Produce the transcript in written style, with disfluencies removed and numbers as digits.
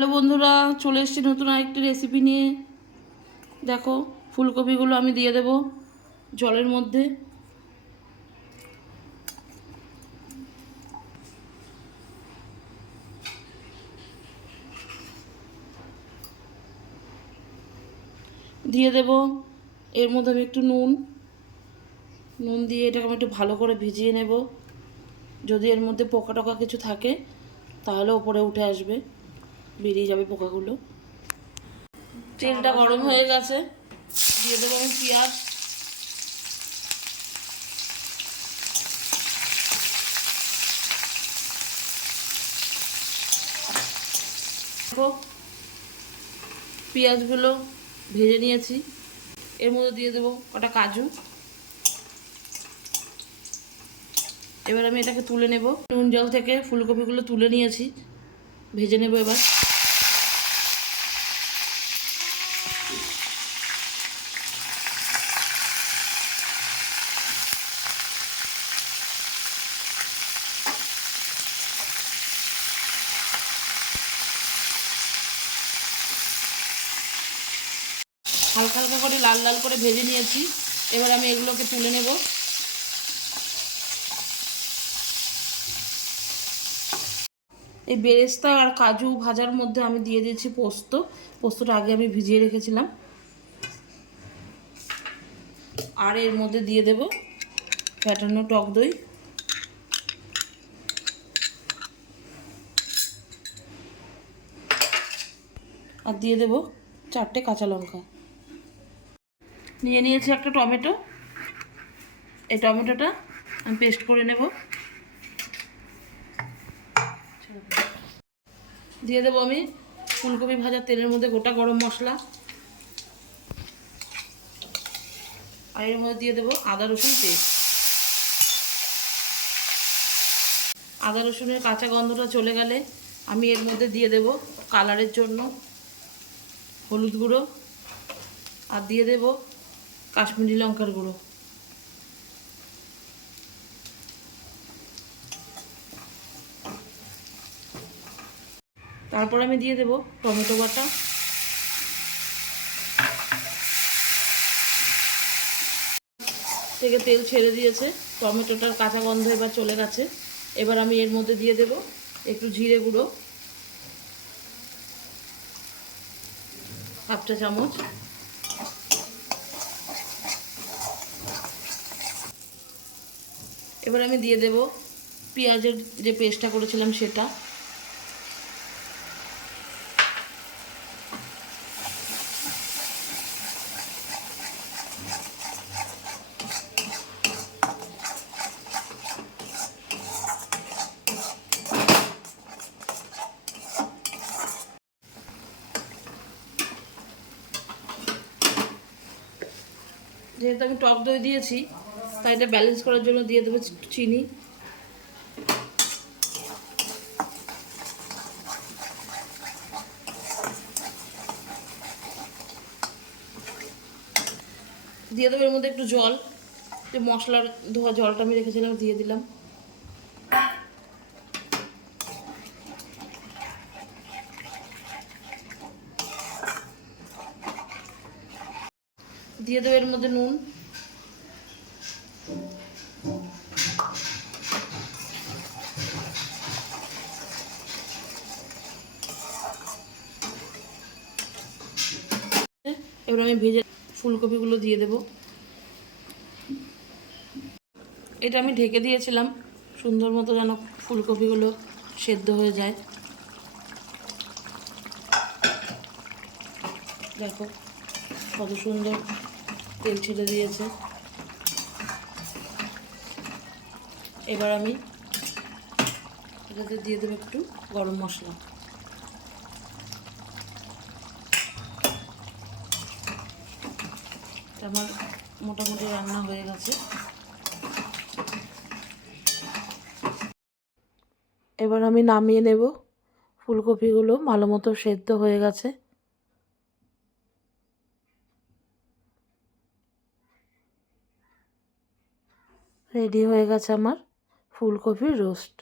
Hello বন্ধুরা, চলে এসেছি নতুন আরেকটি রেসিপি নিয়ে। দেখো, ফুলকপিগুলো আমি দিয়ে দেব জলের মধ্যে। দিয়ে দেব এর মধ্যে আমি একটু নুন দিয়ে এটাকে আমি একটু ভালো করে ভিজিয়ে নেব। যদি এর মধ্যে পোকা টোকা কিছু থাকে তাহলে ওপরে উঠে আসবে, বেরিয়ে যাবে পোকাগুলো। তেলটা গরম হয়ে গেছে, দিয়ে দেবো আমি পেঁয়াজ। পেঁয়াজগুলো ভেজে নিয়েছি, এর মধ্যে দিয়ে দেবো কটা কাজু। এবার আমি এটাকে তুলে নেব। নুন জল থেকে ফুলকপিগুলো তুলে নিয়েছি, ভেজে নেব এবার। হালকা হালকা করে লাল লাল করে ভেজে নিয়েছি, এবার আমি এগুলোকে তুলে নেব। এই বেরেস্তা আর কাজু ভাজার মধ্যে আমি দিয়ে দিয়েছি পোস্তটা আগে আমি ভিজিয়ে রেখেছিলাম। আর এর মধ্যে দিয়ে দেব ফ্যাটানো টক দই, আর দিয়ে দেব 4টে কাঁচা লঙ্কা। নিয়ে নিয়েছি একটা টমেটো, এই টমেটোটা আমি পেস্ট করে নেব। দিয়ে দেবো আমি ফুলকপি ভাজার তেলের মধ্যে গোটা গরম মশলা, আর এর মধ্যে দিয়ে দেবো আদা রসুন পেস্ট। আদা রসুনের কাঁচা গন্ধটা চলে গেলে আমি এর মধ্যে দিয়ে দেব কালারের জন্য হলুদ গুঁড়ো, আর দিয়ে দেব কাশ্মীরি লঙ্কার গুঁড়ো। তারপর আমি দিয়ে দেব টমেটো বাটা। থেকে তেল ছেড়ে দিয়েছে, টমেটোটার কাঁচা গন্ধ এবার চলে গেছে। এবার আমি এর মধ্যে দিয়ে দেব একটু জিরে গুঁড়ো, 1/2 চা চামচ। এবার আমি দিয়ে দেব পেঁয়াজের যে পেস্টটা করেছিলাম সেটা। যেহেতু আমি টক দই দিয়েছি তাই এটা ব্যালেন্স করার জন্য দিয়ে দেবো চিনি। দিয়ে দেবো এর মধ্যে একটু জল, যে মশলার ধোয়া জলটা আমি রেখেছিলাম দিয়ে দিলাম। দিয়ে দেবো এর মধ্যে নুন, এবার আমি ভেজে ফুলকপিগুলো দিয়ে দেব। এটা আমি ঢেকে দিয়েছিলাম সুন্দর মতো যেন ফুলকপিগুলো সেদ্ধ হয়ে যায়। দেখো কত সুন্দর তেল ছেড়ে দিয়েছে। এবার আমি এটাতে দিয়ে দেবো একটু গরম মশলা। আমার মোটামুটি রান্না হয়ে গেছে। এবার আমি নামিয়ে নেব, ফুলকপিগুলো ভালো মতো সেদ্ধ হয়ে গেছে। রেডি হয়ে গেছে আমার ফুলকপির রোস্ট।